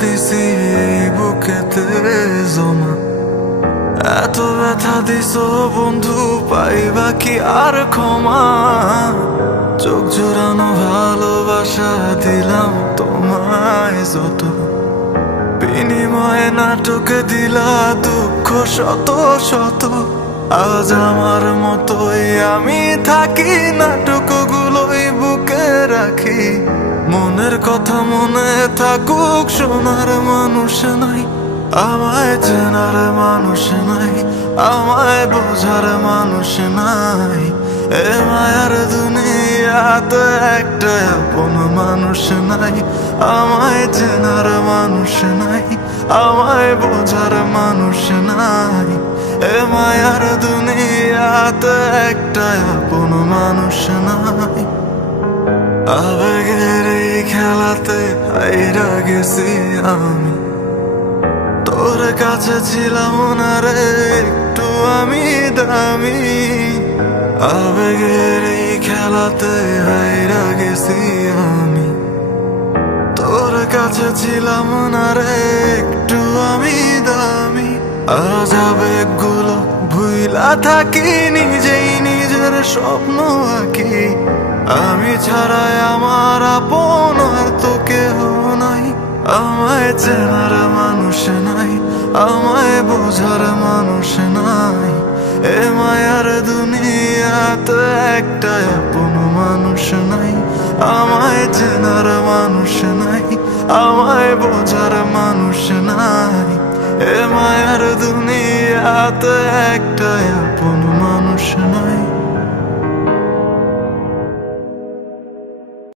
দিছি এই বুকেতে জমা, এত ব্যথা দিছো বন্ধু, পাইবা কি আর ক্ষমা? চোখ জোড়ানো ভালোবাসা দিলাম তোমায় যত, বিনিময়ে নাটকে দিলা দুঃখ শত শত। আজ আমার মতোই আমি থাকি, নাটকগুলোই বুকে রাখি। মনের কথা মনে থাকুক, শোনার মানুষ নাই, আমায় চেনার মানুষ নাই, আমায় বোঝার মানুষ নাই। এ মায়ার দুনিয়াতে একটা আপন মানুষ নাই, আমায় চেনার মানুষ নাই, আমায় বোঝার মানুষ নাই। এ মায়ার দুনিয়াতে একটা আপন মানুষ নাই। আবেগের এই খেলাতে হাইরা গেছি আমি, তোর কাছে ছিলাম না রে একটু আমি দামি। আবেগের এই খেলাতে হাইরা গেছি আমি, তোর কাছে ছিলাম না রে একটু আমি দামি। আজ আবেগগুলো ভুইলা থাকি, নিজেই নিজের স্বপ্ন আঁকি। আমি ছাড়াই আমার আপন আর তো কেহ নাই, আমায় চেনার মানুষ নাই, আমায় বোঝার মানুষ নাই। এ মায়ার দুনিয়াতে একটা আপন মানুষ নাই, আমায় চেনার মানুষ নাই, আমায় বোঝার মানুষ নাই। এ মায়ার দুনিয়াতে একটা আপন